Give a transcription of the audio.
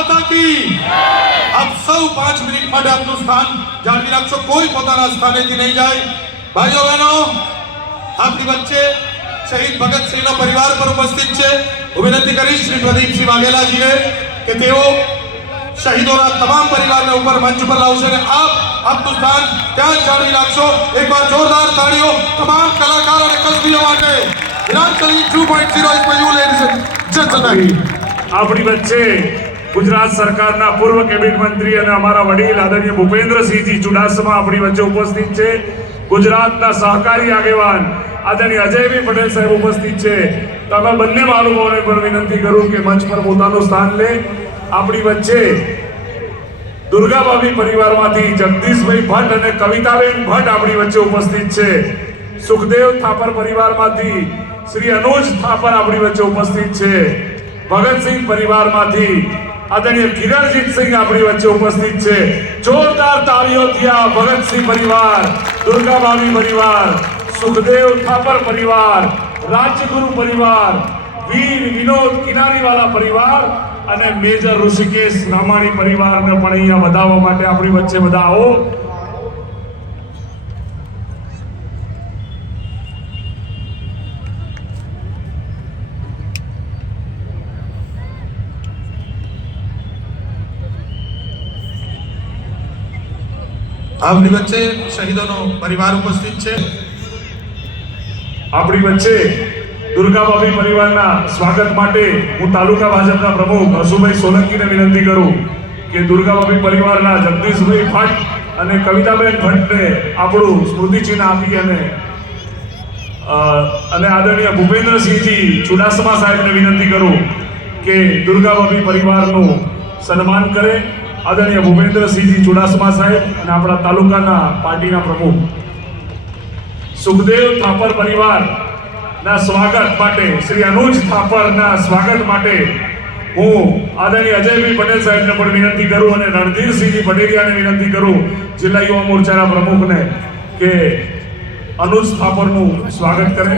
माता की आप सब 5 मिनट માટે આપનું સ્થાન જાળવી રાખશો, કોઈ પોતાના સ્થાનેથી નહીં જાય। ભાઈઓ બહેનો, આપની વચ્ચે શહીદ ભગતસિંહનો પરિવાર પર ઉપસ્થિત છે। હું વિનંતી કરીશ શ્રી પ્રદીપસિંહ વાઘેલાજીને કે તેઓ શહીદોના તમામ પરિવારને ઉપર મંચ પર લાવશે અને આપનું સ્થાન ત્યાં જ જાળવી રાખશો। એકવાર જોરદાર તાળીઓ તમામ કલાકારો અને કસબીઓ માટે। વિરાંચલી 2.0 is for you ladies and gentlemen। આપણી વચ્ચે ગુજરાત સરકારના પૂર્વ કેબિનેટ મંત્રી અને અમારા વડીલ આદરણીય ભૂપેન્દ્રસિંહજી ચુડાસમા આપણી વચ્ચે ઉપસ્થિત છે। ગુજરાતના સહકારી આગેવાન આદરણીય અજયભાઈ પટેલ સાહેબ ઉપસ્થિત છે। તમે બંને મહાનુભાવોને પણ વિનંતી કરું કે મંચ પર પોતાનું સ્થાન લે। આપણી વચ્ચે દુર્ગાભાભી પરિવારમાંથી જગદીશભાઈ ભટ્ટ અને કવિતાબેન ભટ્ટ આપણી વચ્ચે ઉપસ્થિત છે। સુખદેવ થાપર પરિવારમાંથી શ્રી અનુજ થાપર આપણી વચ્ચે ઉપસ્થિત છે। ભગતસિંહ પરિવારમાંથી આદરણીય કિરણજીતસિંહ આપણી વચ્ચે ઉપસ્થિત છે। જોરદાર તાળીઓથી આ ભગતસિંહ પરિવાર, દુર્ગાભાભી પરિવાર, સુખદેવ થાપર પરિવાર, રાજ્યગુરુ પરિવાર, વીર વિનોદ કિનારીવાલા પરિવાર અને મેજર ઋષિકેશ રામાણી પરિવારને પણ અહીંયા વધાવવા માટે આપણી વચ્ચે બધા આવો। આપણી વચ્ચે શહીદોનો પરિવાર ઉપસ્થિત છે। આપણી વચ્ચે દુર્ગાભાભી પરિવારના સ્વાગત માટે હું તાલુકા ભાજપના પ્રમુખ હસુભાઈ સોલંકીને વિનંતી કરું કે દુર્ગાભાભી પરિવારના જગદીશભાઈ ભટ્ટ અને કવિતાબેન ભટ્ટને આપણું સ્મૃતિચિહ્ન આપી અને આદરણીય ભૂપેન્દ્રસિંહજી ચુડાસમા સાહેબને વિનંતી કરું કે દુર્ગાભાભી પરિવારનું સન્માન કરે। આદરણીય ભૂપેન્દ્રસિંહજી ચુડાસમા સાહેબ અને આપણા તાલુકાના પાર્ટીના પ્રમુખ સુખદેવ થાપર પરિવારના સ્વાગત માટે, શ્રી અનુજ થાપરના સ્વાગત માટે હું આદરણીય અજયભાઈ પટેલ સાહેબને પણ વિનંતી કરું અને રણધીરસિંહજી પટેલિયાને વિનંતી કરું જિલ્લા યુવા મોરચાના પ્રમુખને કે અનુજ થાપરનું સ્વાગત કરે।